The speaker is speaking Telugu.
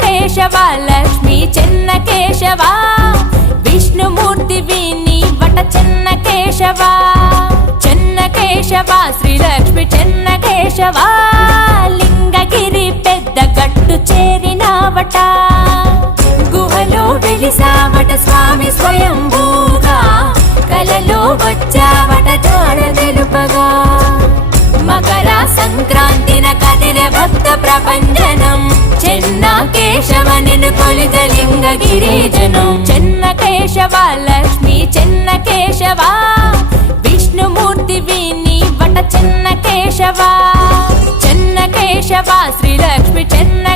కేశవ లక్ష్మీ చెన్న కేశవ విష్ణుమూర్తి వీని వట చెన్న కేశవ చెన్న కేశవ శ్రీ లక్ష్మి చెన్న కేశవ లింగగిరి పెద్ద గట్టు చేరినావట గుహలో వెలిసావట స్వామి స్వయంభూగా కలలో వచ్చావట జాడ తెలుపగా మకర సంక్రాంతిన కదిలే భక్త ప్రపంచనం చెన్న కేశవ నిన్ను కొలిత లింగగిరిజనం చెన్న కేశవ లక్ష్మీ చెన్న కేశవ విష్ణుమూర్తి వీని వట చెన్న కేశవ చెన్న కేశవ శ్రీ లక్ష్మి చెన్న